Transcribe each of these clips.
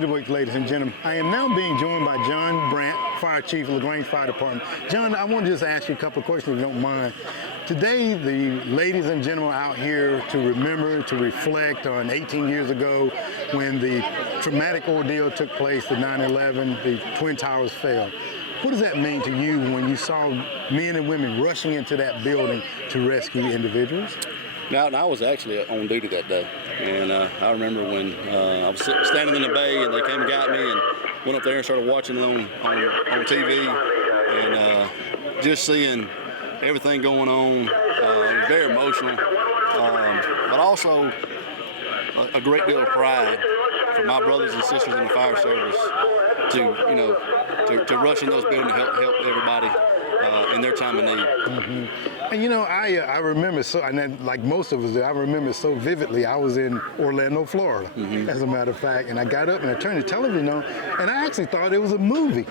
Continue to wait, ladies and gentlemen. I am now being joined by John Brandt, Fire Chief of LaGrange Fire Department. John, I want to just ask you a couple of questions if you don't mind. Today, the ladies and gentlemen are out here to remember, to reflect on 18 years ago when the traumatic ordeal took place, the 9/11, the Twin Towers fell. What does that mean to you when you saw men and women rushing into that building to rescue individuals? Now, I was actually on duty that day, and I remember when I was standing in the bay and they came and got me and went up there and started watching it on TV, and just seeing everything going on. It was very emotional, but also a great deal of pride for my brothers and sisters in the fire service to rush in those buildings to help everybody in their time of need. Mm-hmm. And I remember, and then, like most of us, I remember so vividly. I was in Orlando, Florida, as a matter of fact, and I got up and I turned the television on, and I actually thought it was a movie.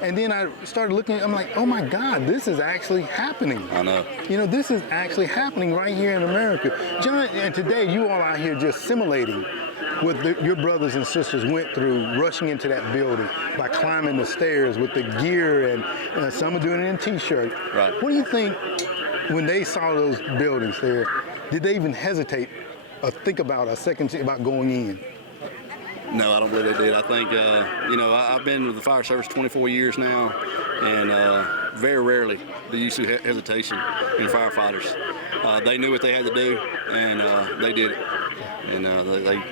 And then I started looking, I'm like, oh my God, this is actually happening. I know. This is actually happening right here in America. John, and today you all out here just simulating what your brothers and sisters went through rushing into that building by climbing the stairs with the gear, and some are doing it in t-shirt. Right. What do you think when they saw those buildings there, did they even hesitate or think about a second about going in? No, I don't believe they did. I think, I've been with the fire service 24 years now, and very rarely do you see hesitation in firefighters. They knew what they had to do, and they did it. And they,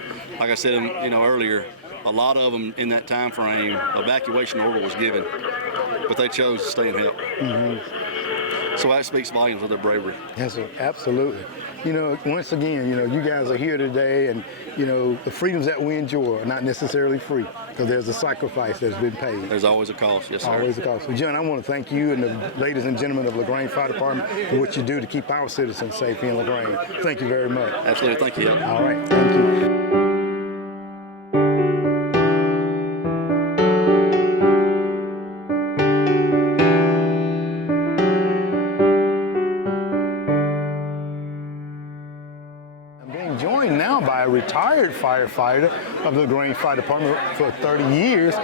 like I said, earlier, a lot of them in that time frame, evacuation order was given, but they chose to stay and help. Mm-hmm. So that speaks volumes of their bravery. Yes, sir. Absolutely. Once again, you guys are here today, and, the freedoms that we enjoy are not necessarily free, because there's a sacrifice that's been paid. There's always a cost, yes, sir. Always a cost. Well, John, I want to thank you and the ladies and gentlemen of LaGrange Fire Department for what you do to keep our citizens safe in LaGrange. Thank you very much. Absolutely. Thank you. All right. Thank you. Joined now by a retired firefighter of the LaGrange Fire Department for 30 years,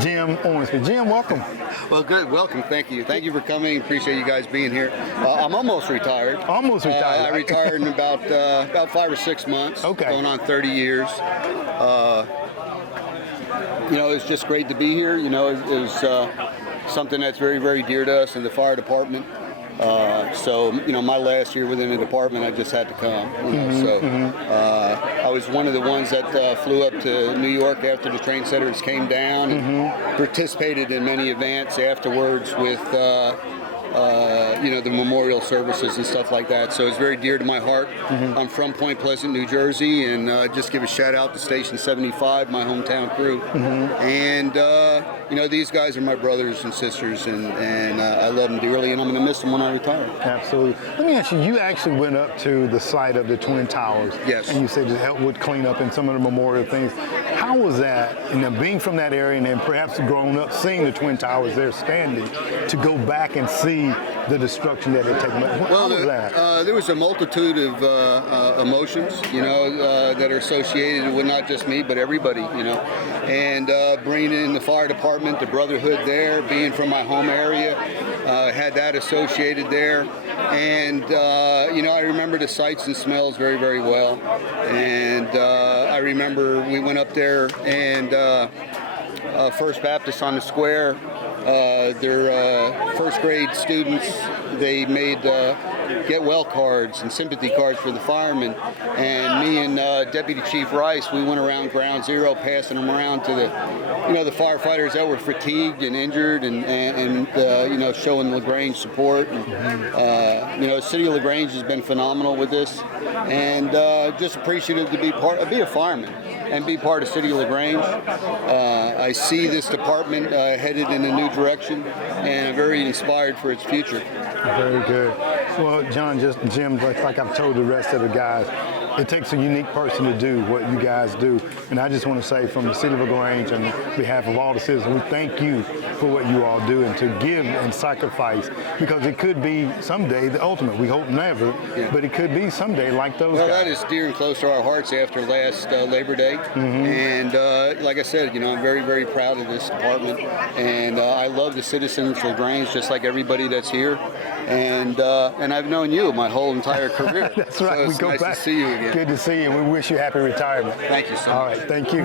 Jim Ormsby. Jim, welcome. Well, good. Welcome. Thank you. Thank you for coming. Appreciate you guys being here. I'm almost retired. Almost retired. I retired in about 5 or 6 months. Okay. Going on 30 years. It's just great to be here. It was something that's very, very dear to us in the fire department. So my last year within the department, I just had to come. I was one of the ones that flew up to New York after the train setters came down, and participated in many events afterwards with the memorial services and stuff like that. So it's very dear to my heart. I'm from Point Pleasant, New Jersey, and just give a shout out to Station 75, my hometown crew. And these guys are my brothers and sisters, and I love them dearly, and I'm going to miss them when I retire. Absolutely. Let me ask you actually went up to the site of the Twin Towers. Yes. And you said to help with cleanup and some of the memorial things. How was that, being from that area and then perhaps growing up seeing the Twin Towers there standing, to go back and see the destruction that had taken place? How was that? There was a multitude of emotions, that are associated with not just me, but everybody, and bringing in the fire department, the brotherhood there, being from my home area, had that associated there. And, I remember the sights and smells very, very well. And I remember we went up there, and First Baptist on the square, their first grade students, they made get well cards and sympathy cards for the firemen, and me and Deputy Chief Rice, we went around Ground Zero passing them around to the firefighters that were fatigued and injured, and showing LaGrange support. And, City of LaGrange has been phenomenal with this, and just appreciative to be a fireman and be part of City of LaGrange. I see this department headed in a new direction, and I'm very inspired for its future. Very good. Well, Jim, like I've told the rest of the guys, It takes a unique person to do what you guys do. And I just want to say from the city of LaGrange and on behalf of all the citizens, we thank you for what you all do and to give and sacrifice, because it could be someday the ultimate. We hope never, but it could be someday like those Well, guys. that is dear and close to our hearts after last Labor Day. And like I said, I'm very, very proud of this department. And I love the citizens of LaGrange just like everybody that's here. And I've known you my whole entire career. That's right. So it's nice to see you again. Good to see you. We wish you happy retirement. Thank you so much. All right. Thank you.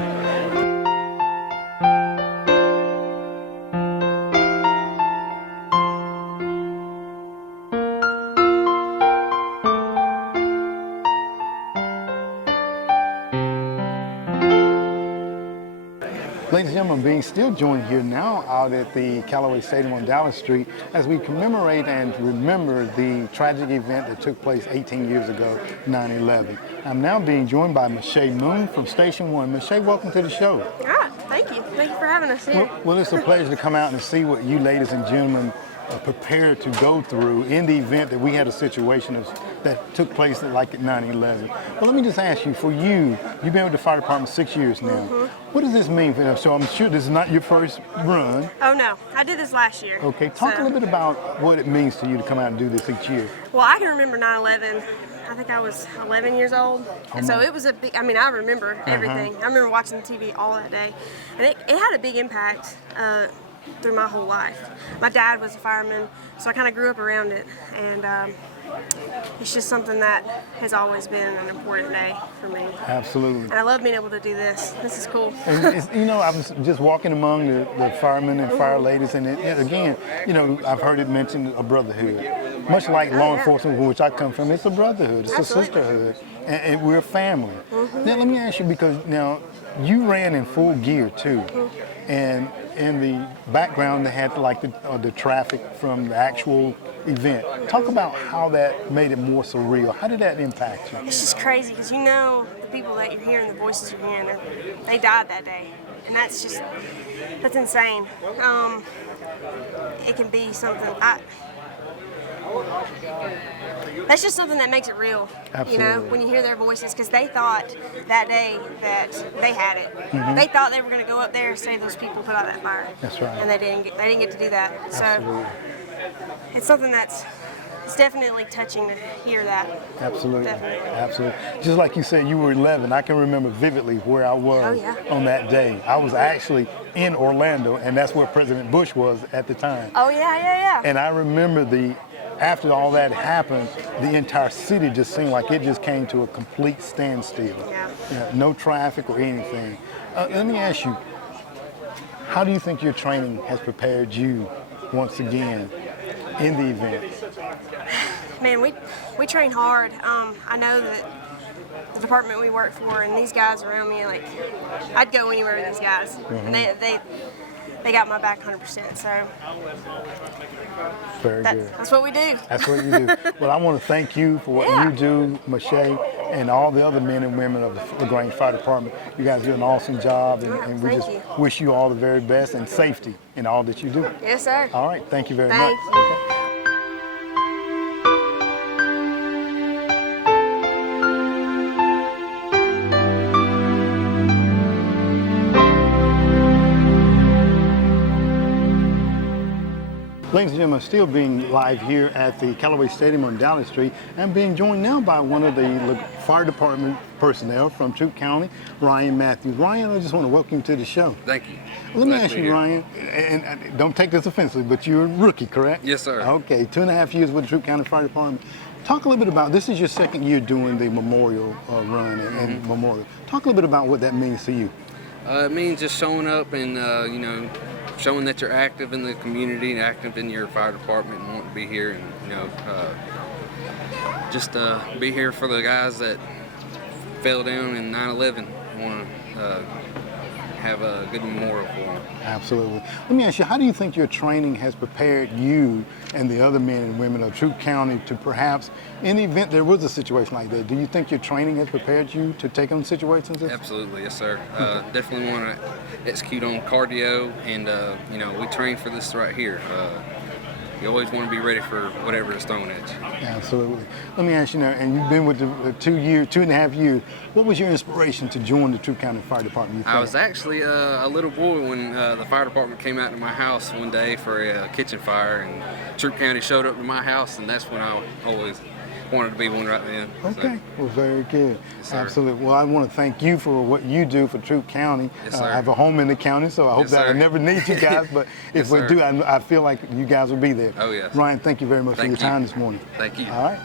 Ladies and gentlemen, I'm being still joined here now out at the Callaway Stadium on Dallas Street as we commemorate and remember the tragic event that took place 18 years ago, 9/11. I'm now being joined by Michelle Moon from Station 1. Michelle, welcome to the show. Thank you. Thank you for having us here. Well, it's a pleasure to come out and see what you ladies and gentlemen are prepared to go through in the event that we had a situation that took place like at 9/11. Well, let me just ask you, for you've been with the fire department 6 years now. What does this mean for them? So I'm sure this is not your first run. Oh no, I did this last year. Okay, talk a little bit about what it means to you to come out and do this each year. Well, I can remember 9/11. I think I was 11 years old. And so it was a big, I remember everything. I remember watching the TV all that day. And it had a big impact through my whole life. My dad was a fireman, so I kind of grew up around it. And it's just something that has always been an important day for me. Absolutely. And I love being able to do this. This is cool. And I was just walking among the firemen and fire ladies, and again, I've heard it mentioned a brotherhood. Much like law enforcement, from which I come from, it's a brotherhood, it's Absolutely. a sisterhood, and we're a family. Now, let me ask you, because now you ran in full gear too, and in the background they had the traffic from the actual event. Talk about how that made it more surreal. How did that impact you? It's just crazy because the people that you're hearing, the voices you're hearing, they died that day. And that's insane. It can be something, that's just something that makes it real. Absolutely. When you hear their voices, because they thought that day that they had it. They thought they were going to go up there and save those people, put out that fire. That's right. And they didn't get to do that. Absolutely. So it's something it's definitely touching to hear that. Absolutely. Definitely. Absolutely. Just like you said, you were 11. I can remember vividly where I was on that day. I was actually in Orlando, and that's where President Bush was at the time. Oh, yeah. And I remember after all that happened, the entire city just seemed like it just came to a complete standstill. Yeah. No traffic or anything. Let me ask you, how do you think your training has prepared you once again in the event? Man, we train hard. I know that the department we work for and these guys around me, I'd go anywhere with these guys. And they got my back 100%. So Very good. that's what we do. That's what you do. Well, I want to thank you for what you do, Michelle, and all the other men and women of the LaGrange Fire Department. You guys do an awesome job, and we Thank just you. wish you all the very best and safety in all that you do. Yes, sir. All right. Thank you very much. Thank you. Okay. Ladies and gentlemen, still being live here at the Callaway Stadium on Dallas Street, and being joined now by one of the fire department personnel from Troup County, Ryan Matthews. Ryan, I just want to welcome you to the show. Thank you. Let me Glad ask to be you, here. Ryan, and don't take this offensively, but you're a rookie, correct? Yes, sir. Okay, 2.5 years with the Troup County Fire Department. Talk a little bit about, this is your second year doing the memorial run and memorial. Talk a little bit about what that means to you. It means just showing up and, showing that you're active in the community and active in your fire department and want to be here and, just be here for the guys that fell down in 9/11. Want to have a good memorial for them. Absolutely. Let me ask you, how do you think your training has prepared you and the other men and women of Troup County to perhaps, in the event there was a situation like that, do you think your training has prepared you to take on situations? Absolutely, yes, sir. Definitely want to execute on cardio, and we train for this right here. you always want to be ready for whatever is thrown at you. Absolutely. Let me ask you now, and you've been with the 2.5 years. What was your inspiration to join the Troup County Fire Department? You I think? was actually a little boy when the fire department came out to my house one day for a kitchen fire, and Troup County showed up to my house, and that's when I always wanted to be one right then. Okay, well, very good. Yes, sir. Absolutely. Well, I want to thank you for what you do for Troup County. Yes, sir. I have a home in the county, so I hope Yes, that I sir. never need you guys, but if Yes, we sir. do, I feel like you guys will be there. Oh, yes. Ryan, thank you very much for Thank your time you. this morning. Thank you. All right.